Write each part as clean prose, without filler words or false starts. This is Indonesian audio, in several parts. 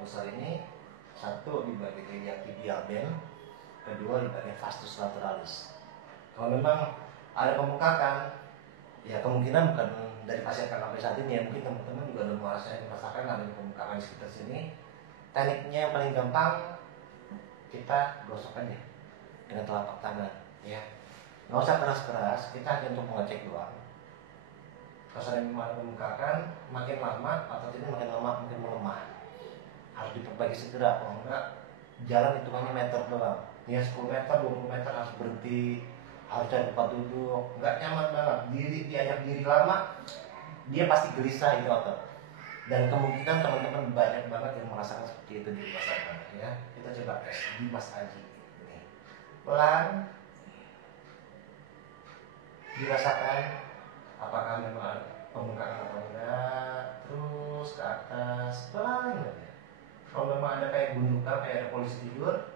besar ini, satu di bagian iliotibial band, kedua di bagian vastus lateralis. Kalau memang ada pembengkakan, ya kemungkinan bukan dari pasien KKP saat ini ya, mungkin teman-teman juga udah merasakan ada pembengkakan di sekitar sini. Tekniknya yang paling gampang, kita gosok aja dengan telapak tangan, ya. Nggak usah keras-keras, kita hanya untuk mengecek doang. Kalau ada pembengkakan, makin lama otot ini makin lama makin melemah. Harus diperbaiki segera, kalau enggak jalan hitungannya meter doang. Ya 10 meter, 20 meter harus berhenti, harus cari tempat duduk, nggak nyaman banget. Diajak diri lama, dia pasti gelisah itu otot. Dan kemungkinan teman-teman banyak banget yang merasakan seperti itu di luar sana, ya. Kita coba tes di Mas Aji. Nih. Pelan, dirasakan apakah memang ada pembengkakan atau enggak. Terus ke atas, pelan aja. Kalau memang ada kayak gundukan, kayak ada polisi tidur,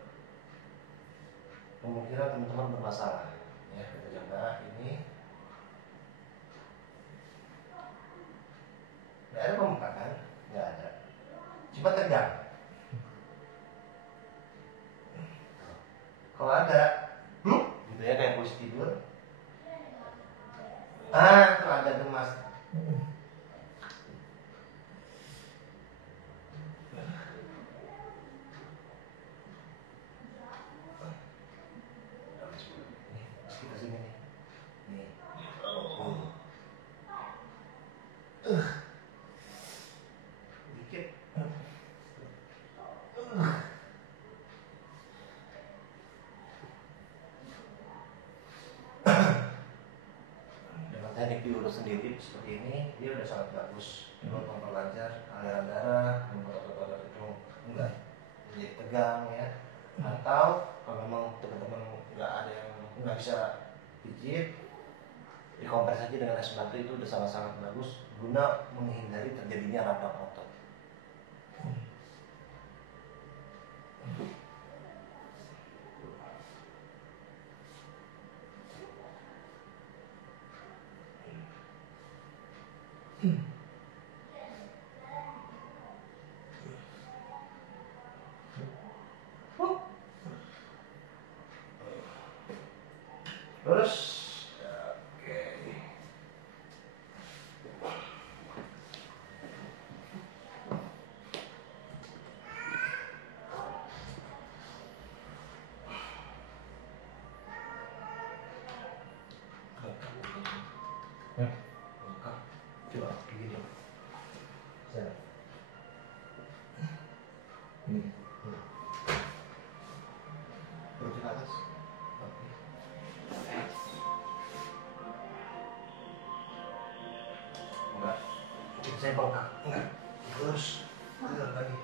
kemungkinan teman-teman bermasalah. Ya, kita coba ini. Nggak ada pembengkakan, nggak ada. Coba tegang. Kalau ada, gitu ya kayak polisi tidur. Itu ada gemas. Kita sini nih. Nih. Dikit. Dengan teknik diurus sendiri seperti ini, dia udah sangat bagus. Untuk memperlancar aliran darah, membuat otot-otot itu enggak menjadi tegang, ya. Atau kalau memang teman-teman nggak ada yang nggak bisa pijit, dikompres aja dengan es batu, itu udah sangat-sangat bagus guna menghindari terjadinya radang otot. Terus, oke. Coba begini. Sana. Ini. Perut ke atas. Oke. Enggak. Saya bongkar. Enggak. Terus tidur lagi.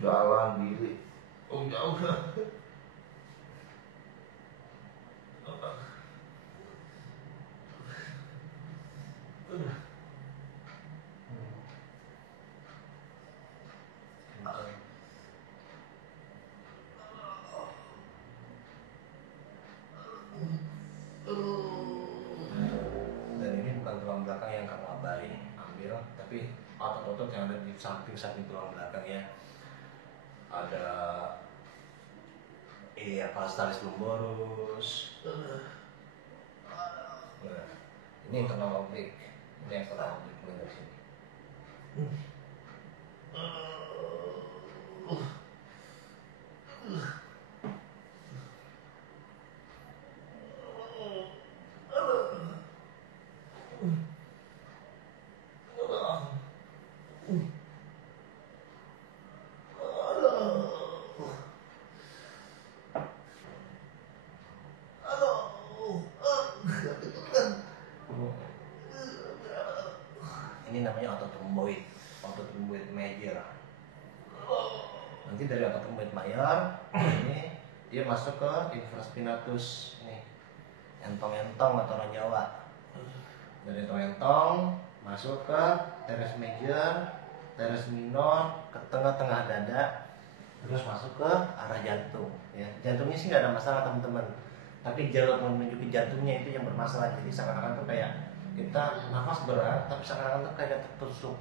Jalan diri. Oh jauh. Dan ini bukan tulang belakang yang kamu ambil, tapi otot-otot yang ada di samping tulang belakang, ya. Ada palastalis lumboris. Nah, ini internal oblik. Ini external oblik dari sini. masuk ke infraspinatus nih, entong-entong atau orang Jawa. Dari entong-entong masuk ke teres major, teres minor, ke tengah-tengah dada, terus masuk ke arah jantung. Ya, jantungnya sih nggak ada masalah teman-teman, tapi jalur menuju ke jantungnya itu yang bermasalah. Jadi seakan-akan tuh kayak kita nafas berat, tapi seakan-akan tuh kayak tertusuk.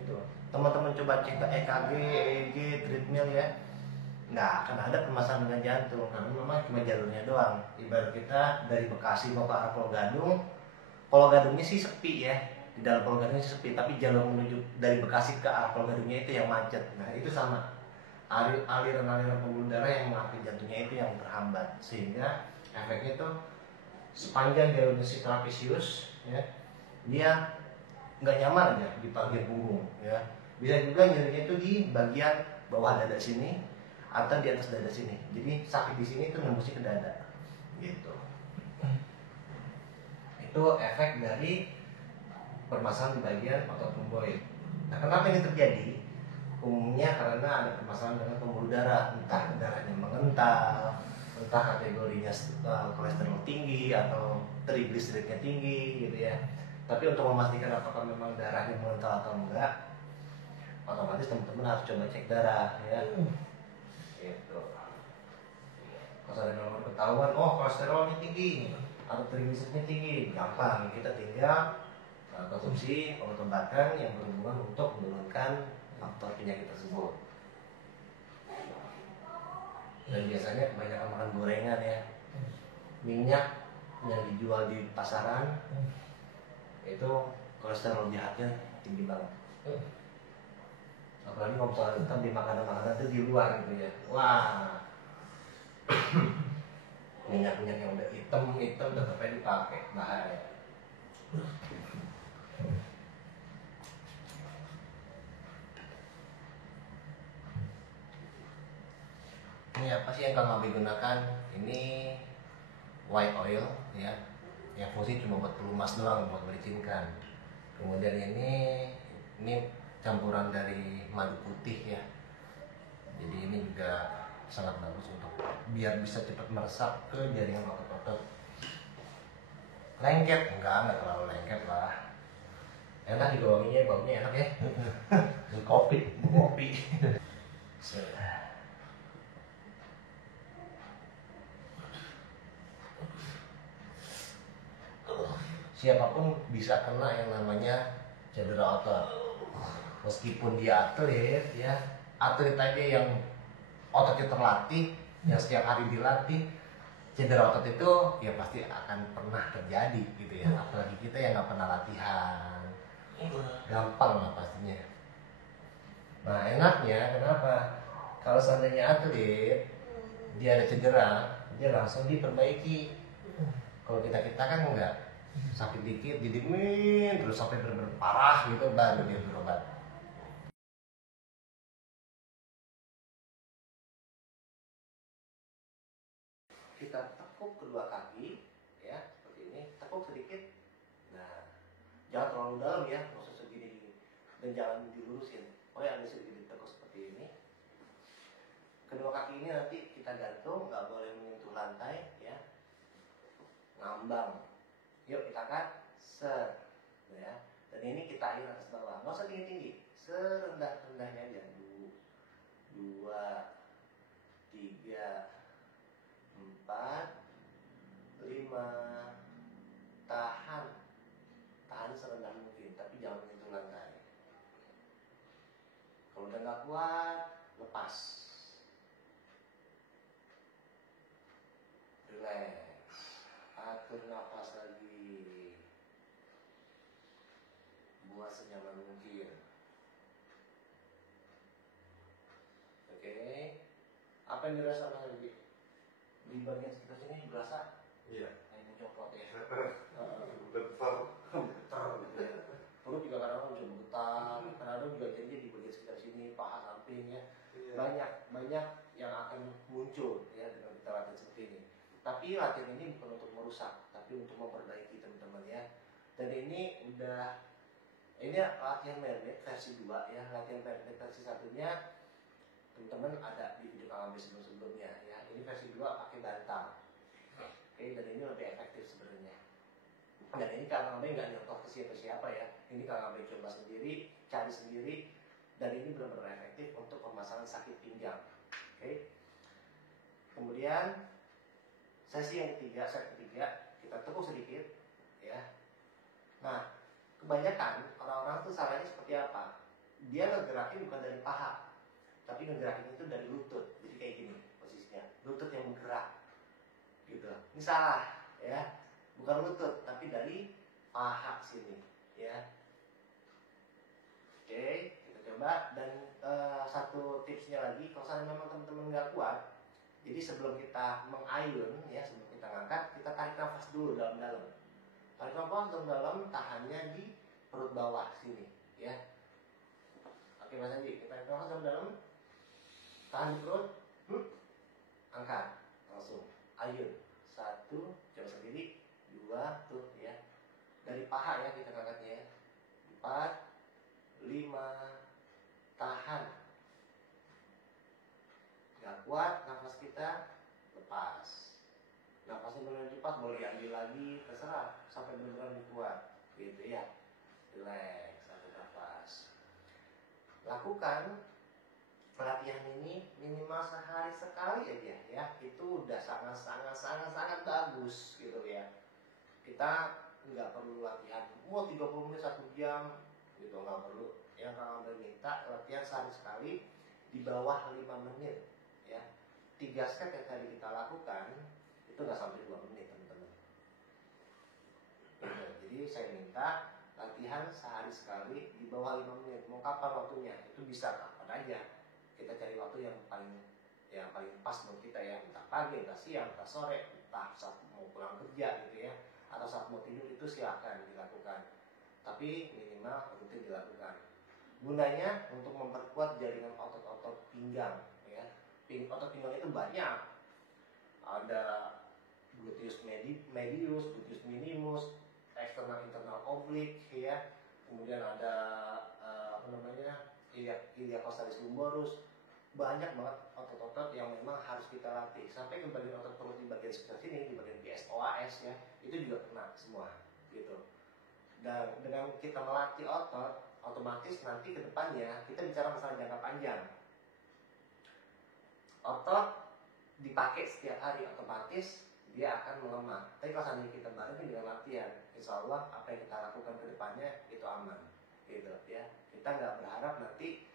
Gitu. Teman-teman coba cek ke EKG, EEG, treadmill ya, nggak akan ada permasalahan dengan jantung, karena memang cuma jalurnya doang. Ibarat kita dari Bekasi mau ke arah Pulau Gadung, Pulau Gadungnya sih sepi ya, di dalam Pulau Gadungnya sih sepi, tapi jalur menuju dari Bekasi ke arah Pulau Gadungnya itu yang macet. Nah itu sama, aliran-aliran pembuluh darah yang mengalir jantungnya itu yang terhambat, sehingga efeknya itu sepanjang jalurnya si trapesius ya, dia nggak nyaman aja di bagian punggung ya. Bisa juga nyerinya itu di bagian bawah dada sini atau di atas dada sini. Jadi sakit di sini itu nembusnya ke dada gitu. Itu efek dari permasalahan di bagian otot rhomboid. Nah, kenapa ini terjadi? Umumnya karena ada permasalahan dengan pembuluh darah, entah darahnya mengental, entah kategorinya kolesterol tinggi atau trigliseridnya tinggi gitu ya. Tapi untuk memastikan apakah memang darahnya mengental atau enggak, otomatis teman-teman harus coba cek darah ya. Gitu. Kalau ada nomor ketahuan, oh kolesterolnya tinggi atau trigliseridnya tinggi, gampang kita tinggal konsumsi obat-obatan yang berhubungan untuk menurunkan faktor penyakit tersebut. Dan biasanya kebanyakan makan gorengan ya, minyak yang dijual di pasaran itu kolesterol jahatnya tinggi banget. Apalagi kalau misalnya kita di makanan-makanan itu di luar gitu ya, wah minyak-minyak yang udah hitam tetap aja dipakai, bahaya. Ini apa sih yang Kang Abi gunakan? Ini white oil ya, yang fungsi cuma buat pelumas doang, buat melicinkan. Kemudian ini campuran dari madu putih ya. Jadi ini juga sangat bagus untuk biar bisa cepat meresap ke jaringan otot-otot. Lengket? Enggak terlalu lengket lah. Enak juga wanginya, baunya enak ya. Kopi. Siapapun bisa kena yang namanya cedera otot. Meskipun dia atlet ya, atlet aja yang ototnya terlatih, yang setiap hari dilatih, cedera otot itu ya pasti akan pernah terjadi gitu ya. Apalagi kita yang nggak pernah latihan, gampang lah pastinya. Nah enaknya kenapa? Kalau seandainya atlet dia ada cedera, dia langsung diperbaiki. Kalau kita kan enggak, sakit dikit didiemin terus sampai benar-benar parah gitu baru dia berobat. Kita tekuk kedua kaki ya seperti ini, tekuk sedikit. Nah jangan terlalu dalam ya, nggak usah segini dan jangan dilurusin. Oh ya, agak sedikit ditekuk seperti ini. Kedua kaki ini nanti kita gantung, nggak boleh menyentuh lantai ya, ngambang. Yuk kita angkat, set ya. Dan ini kita air atas bawah, nggak usah tinggi-tinggi, serendah-rendahnya aja. 2, 3, 4, 5. Tahan serendah mungkin, tapi jangan menyentuh lantai. Kalau udah nggak kuat, lepas. Relax, atur nafas lagi, buat senyaman mungkin. Oke, apa yang dirasa Mas Albi? Di bagian sekitar sini berasa? Iya. Ini copot ya. Getar. Perut juga kadang-kadang bisa bergetar, kadang-kadang juga jadi di bagian sekitar sini, paha samping ya. Banyak yang akan muncul ya dengan kita latihan seperti ini. Tapi latihan ini bukan untuk merusak, tapi untuk memperbaiki teman-teman ya. Dan ini latihan mermaid versi 2 ya. Latihan mermaid versi 1-nya teman-teman ada di video Kang Abi sebelumnya ya. Ini Ini versi 2 pakai bantal. Oke, dan ini lebih efektif sebenarnya. Dan ini Kang Abe nggak nyontoh ke siapa-siapa ya. Ini Kang Abe coba sendiri, cari sendiri, dan ini benar-benar efektif untuk permasalahan sakit pinggang. Oke. Kemudian sesi yang ketiga, set ketiga, kita tepuk sedikit, ya. Nah, kebanyakan orang-orang tuh salahnya seperti apa? Dia ngegerakin bukan dari paha, tapi ngegerakin itu dari lutut. Jadi kayak gini posisinya, lutut yang bergerak, gitu. Ini salah, ya. Bukan lutut, tapi dari paha sini, ya. Oke, kita coba. Dan satu tipsnya lagi, kalau misalnya memang teman-teman nggak kuat, jadi sebelum kita mengayun, ya, sebelum kita ngangkat, kita tarik nafas dulu dalam-dalam. Tarik nafas dalam-dalam, tahannya di perut bawah sini, ya. Oke Mas Anji, kita tarik nafas dalam-dalam, tahan di perut, angkat, langsung ayun. 1, coba sendiri. 2, tuh ya. Dari paha ya kita angkatnya ya. 4, 5, tahan. Gak kuat nafas kita, lepas. Nafasnya benar-benar lepas, boleh diambil lagi, terserah sampai benar-benar kuat, gitu ya. Relax, satu nafas. Lakukan pelatihan ini minimal sehari sekali aja ya. Itu udah sangat bagus gitu ya. Kita nggak perlu latihan 30 menit 1 jam gitu, nggak perlu. Yang Kang Abel minta latihan sehari sekali di bawah 5 menit ya. 3 set yang tadi kita lakukan itu nggak sampai 2 menit teman-teman. Jadi saya minta latihan sehari sekali di bawah 5 menit. Mau kapan waktunya? Itu bisa kapan aja. Kita cari waktu yang paling pas buat kita ya. Entah pagi, entah siang, entah sore, entah saat mau pulang kerja gitu ya, atau saat mau tidur, itu silakan dilakukan. Tapi minimal rutin dilakukan. Gunanya untuk memperkuat jaringan otot-otot pinggang ya. Otot pinggang itu banyak. Ada gluteus medius, gluteus minimus, eksternal internal oblik ya. Kemudian ada ilia costalis lumboris. Banyak banget otot-otot yang memang harus kita latih. Sampai ke bagian otot perut di bagian sekitar sini, di bagian BSOAS ya, itu juga kena semua gitu. Dan dengan kita melatih otot, otomatis nanti ke depannya kita bicara masalah jangka panjang. Otot dipakai setiap hari, otomatis dia akan melemah. Tapi kalau seandainya kita barengin dengan latihan, insya Allah apa yang kita lakukan ke depannya itu aman gitu ya. Kita nggak berharap nanti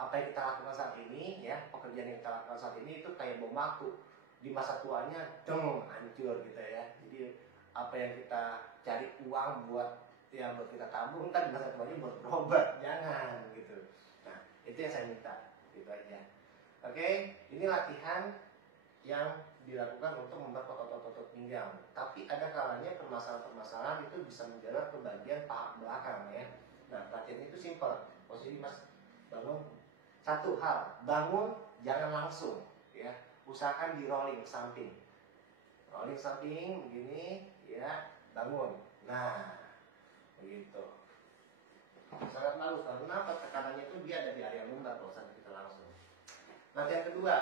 apa yang kita lakukan saat ini ya, pekerjaan yang kita lakukan saat ini itu kayak bom waktu, di masa tuanya hancur gitu ya. Jadi apa yang kita cari uang buat kita tabung, kan di masa tuanya buat berobat, jangan gitu. Nah itu yang saya minta, gitu aja. Oke, ini latihan yang dilakukan untuk memperkuat otot-otot pinggang. Tapi ada kalanya permasalahan-permasalahan itu bisa menjalar ke bagian paha belakang ya. Nah latihan itu simpel. Posisi Mas bangun. Satu hal, bangun jangan langsung ya. Usahakan di rolling samping. Rolling samping begini ya, bangun. Nah, begitu. Sangat bagus karena tekanannya itu dia ada di area lumbar kalau sampai kita langsung. Latihan kedua,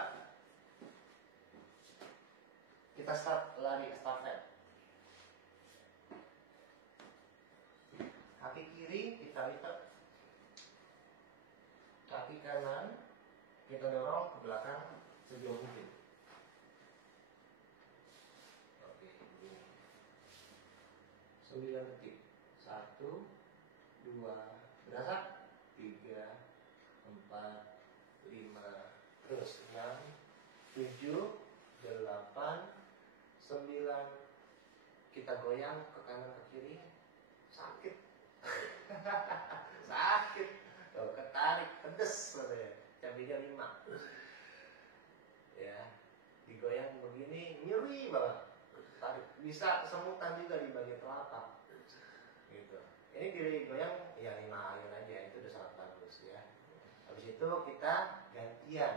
kita start lari estafet. Kaki kiri kita lipat, kaki kanan kita dorong ke belakang sejauh mungkin. Oke, begini. 9 detik. 1, 2, berasa? 3, 4, 5, terus 6, 7, 8, 9. Kita goyang ke kanan ke kiri. Sakit. Sakit. Tuh, ketarik, pedes katanya. Cabainya 5. Ya, digoyang begini nyeri banget. Tarik. Bisa kesemutan juga di bagian telapak. Gitu. Ini digoyang ya 5 ayun aja, itu udah sangat bagus ya. Habis itu kita gantian.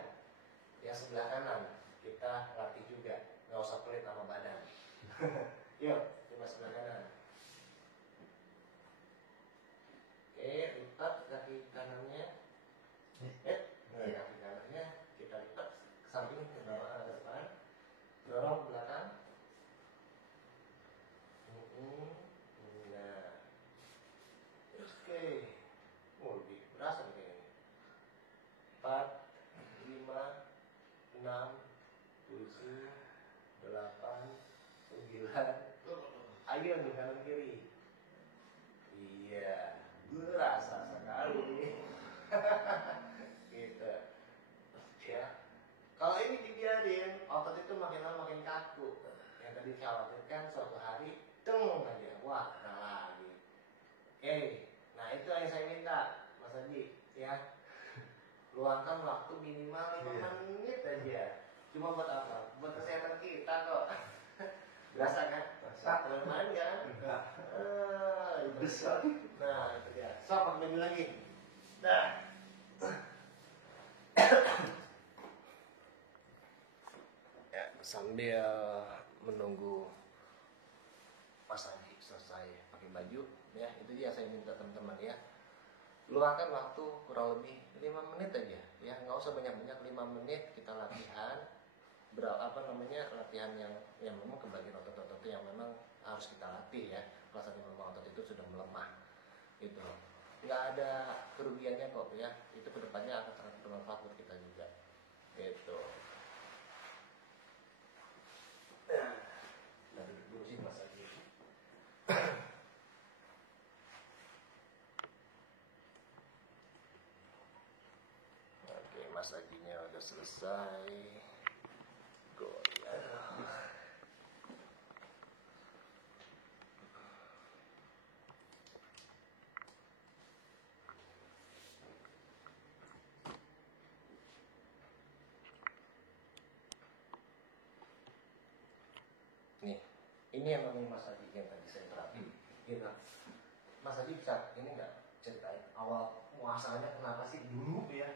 Yang sebelah kanan kita latih juga, nggak usah pelit sama badan. Yuk, coba sebelah kanan. Oke, lipat kaki kanannya. Kaki kanannya kita lipat ke samping ke bawah ke depan. 9. Ayo nih kanan kiri. Iya, berasa sekali. Gitu. Ya. Kalau ini dibiarin, otot itu makin lama makin kaku. Yang tadi khawatirkan suatu hari, deng aja, wah, nah lagi. Nah itu yang saya minta, Mas Haji, ya. Luangkan waktu minimal 5 menit aja. Cuma buat apa? Buat kesehatan kita kok. Berasa kan? Berasa. Kemarin kan? Enggak. Besar. Nah, itu dia. So, pakai baju lagi. Nah. Ya, sambil menunggu Mas Haji selesai pakai baju, ya itu dia saya minta teman-teman ya. Luangkan waktu kurang lebih 5 menit aja, ya nggak usah banyak-banyak, 5 menit kita latihan. Latihan yang memang kebagian otot-otot yang memang harus kita latih ya. Kalau saat memang otot itu sudah melemah, gitu. Nggak ada kerugiannya kok ya. Itu kedepannya akan sangat bermanfaat buat kita juga, gitu. Nah, dulu sih Mas Haji. Oke, Mas Hajinya udah selesai. Goyang. Nih, ini yang namanya Mas Haji yang tadi saya terapin. Gitu. Mas Haji bisa ini nggak ceritain awal muasalnya kenapa sih dulu ya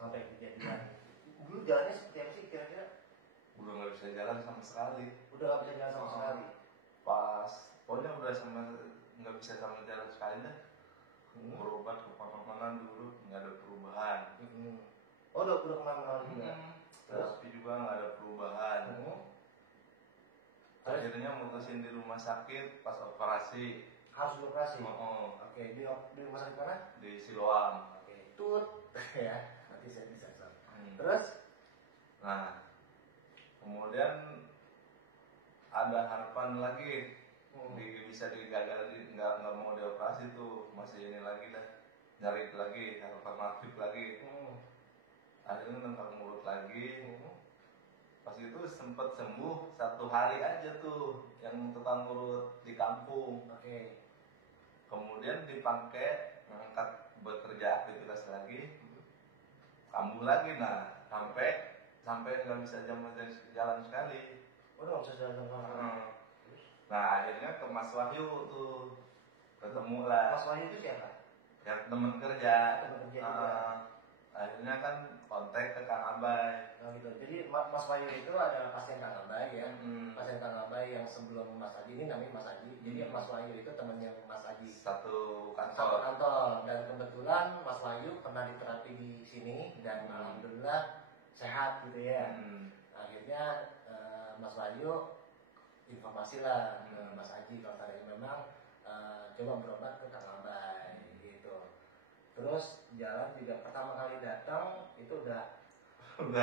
sampai kejadian? Dulu jalannya seperti apa sih kira-kira? Udah nggak bisa jalan sama sekali. Udah nggak bisa jalan sama sekali. Pas pokoknya udah nggak bisa sama jalan sekali dah. Berobat ke mana dulu nggak ada perubahan. Oh udah kemana-mana juga. Tapi juga nggak ada perubahan. Akhirnya mutusin di rumah sakit pas operasi. Harus dioperasi. Oke, di rumah sakit mana? di Siloam. Oke, tut ya. Nanti saya bisa. Terus? Nah, kemudian ada harapan lagi bisa digagalin, nggak mau dioperasi tuh, masih ini lagi dah, nyari lagi alternatif lagi. Akhirnya nengkak mulut lagi. Pas itu sempat sembuh 1 hari aja tuh yang tukang urut di kampung. Oke. Kemudian dipakai ngangkat bekerja aktivitas lagi, kambuh lagi. Nah sampai nggak bisa jalan sekali. Oh nggak bisa jalan sama. Nah akhirnya ke Mas Wahyu tuh ketemu lah. Mas Wahyu itu siapa? Ya teman kerja. Teman kerja juga. Akhirnya kan kontak ke Kang Abai. Nah, gitu. Jadi Mas Wahyu itu adalah pasien Kang Abai ya. Pasien Kang Abai yang sebelum Mas Haji, ini namanya Mas Haji. Jadi Mas Wahyu itu temannya Mas Haji. Satu Satu kantor. kantor. Dan kebetulan Mas Wahyu pernah diterapi di sini dan alhamdulillah sehat gitu ya. Akhirnya Mas Wahyu informasi lah ke Mas Haji kalau tadi memang coba berobat ke Kang Abai gitu. Terus jalan juga pertama kali datang itu udah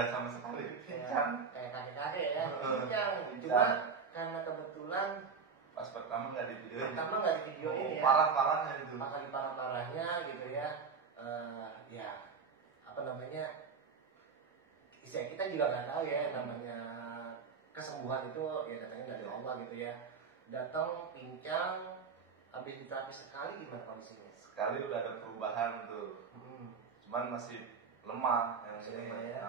sama sekali pincang. kayak kakek-kakek ya, pincang. Cuma karena kebetulan Pas pertama nggak di video. pertama nggak di video ini ya. Parah-parahnya itu. Kali parah-parahnya gitu ya. Ya apa namanya? Kita juga nggak tahu ya namanya kesembuhan itu ya datangnya dari Allah gitu ya. Datang pincang, habis diterapi sekali gimana kondisinya? Sekali udah ada perubahan tuh. Cuman masih lemah yang Masih ini. lemah ya.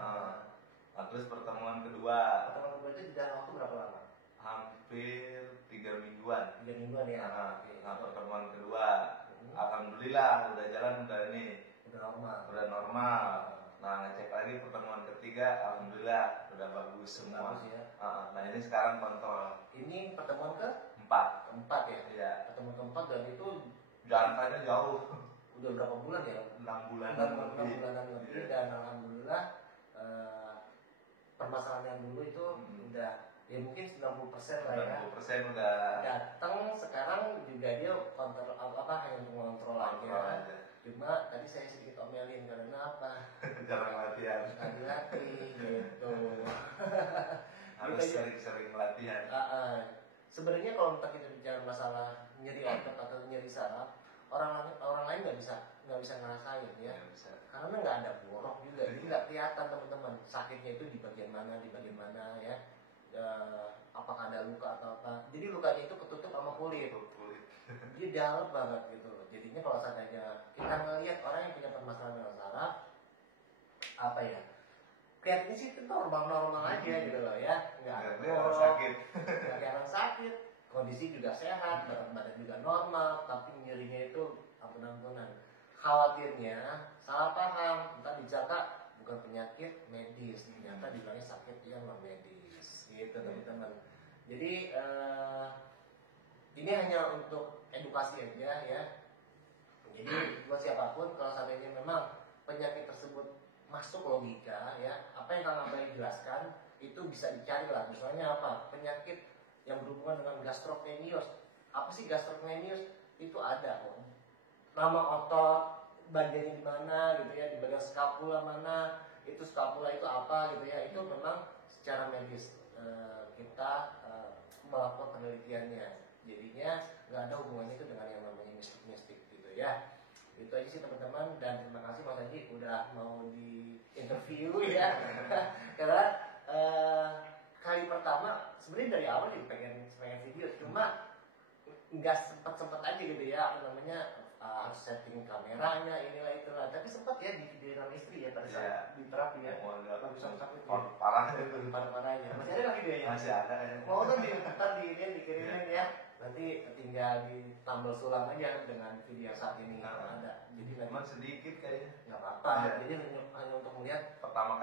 Nah, terus pertemuan kedua Pertemuan kedua itu dalam waktu berapa lama? hampir 3 mingguan. 3 mingguan ya. Nah, pertemuan kedua alhamdulillah udah jalan, udah ini Udah normal. udah normal. Nah, ngecek lagi pertemuan ketiga alhamdulillah udah bagus semua. Bagus ya. Nah, ini sekarang kontrol. Ini pertemuan keempat ya. Iya. Pertemuan keempat dan itu Jalannya jauh. udah berapa bulan ya? 6 bulanan 6 lebih. bulanan lebih dan alhamdulillah permasalahan yang dulu itu udah ya mungkin 90% lah ya. 90% udah Datang sekarang juga dia kontrol hanya untuk mengontrol aja. Cuma tadi saya sedikit omelin karena apa? jarang latihan. Lagi-lagi gitu. harus Gitu aja. sering-sering latihan. Sebenarnya kalau kita bicara masalah nyeri otot atau nyeri saraf, orang lain nggak bisa ngerasain ya, Ya, bisa. karena nggak ada borok juga, jadi nggak kelihatan teman-teman sakitnya itu di bagian mana ya. Apakah ada luka atau apa, jadi lukanya itu ketutup sama kulit, dia dalam banget gitu loh. Jadinya kalau seandainya kita ngelihat orang yang punya permasalahan dengan saraf, apa ya, kelihatannya sih itu normal aja gitu loh ya, nggak ada borok, sakit. nggak kelihatan sakit, kondisi juga sehat, berat badan juga normal, tapi nyerinya itu ampun-ampunan. Khawatirnya salah paham, entah dijaga bukan penyakit medis, ternyata dibilangnya sakit yang non medis, gitu teman-teman. Jadi ini hanya untuk edukasi aja ya. Jadi buat siapapun kalau seandainya memang penyakit tersebut masuk logika ya, apa yang Kang Abai jelaskan itu bisa dicari lah. Misalnya apa? Penyakit yang berhubungan dengan gastrocnemius. Apa sih gastrocnemius? Itu ada kok. Nama otot, bagiannya di mana gitu ya, di bagian skapula mana, itu skapula itu apa gitu ya. Itu memang secara medis kita melakukan penelitiannya. Jadinya nggak ada hubungannya itu dengan yang namanya mistik-mistik gitu ya. Itu aja sih teman-teman, dan terima kasih Mas Haji udah mau di interview ya. Karena kali pertama sebenarnya dari awal juga pengen video, cuma nggak sempet aja gitu ya, apa namanya, harus setting kameranya inilah itulah, tapi sempat ya di video dengan istri ya pada saat di terapi ya. Bagus sakit ya. Parah itu. Parah-parahnya. Masih ada nggak videonya? Masih ada ya. Mau tuh ntar dikirimin ya. Nanti tinggal ditambal sulam aja dengan video saat ini ada. Jadi Cuma sedikit kayaknya. nggak apa-apa. Jadi hanya untuk melihat Pertama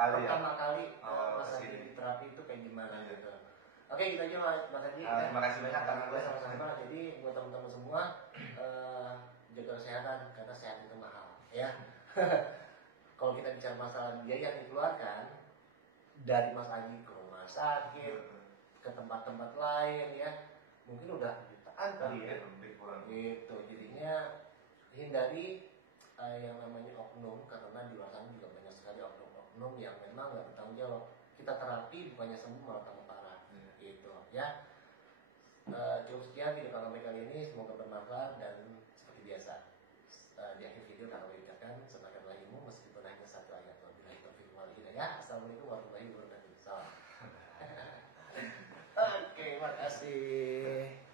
kali masa di terapi itu kayak gimana gitu. Oke, gitu aja Mas Haji. Terima kasih banyak karena gue sama-sama. Jadi buat teman-teman semua jaga kesehatan, karena sehat itu mahal ya. Kalau kita bicara masalah biaya yang dikeluarkan dari Mas Haji ke rumah sakit, ke tempat-tempat lain ya, mungkin udah jutaan kali ya. Gitu, jadinya hindari yang namanya oknum, karena di luar sana juga banyak sekali oknum-oknum yang memang nggak bertanggung jawab. Kita terapi bukannya sembuh malah tambah parah, gitu ya. Cukup sekian video kali ini, semoga bermanfaat, dan seperti biasa di akhir video kami ucapkan semakin ilmu meskipun hanya satu ayat. Wabillahi taufiq wal hidayah. Assalamualaikum warahmatullahi wabarakatuh. Salam. Oke, makasih.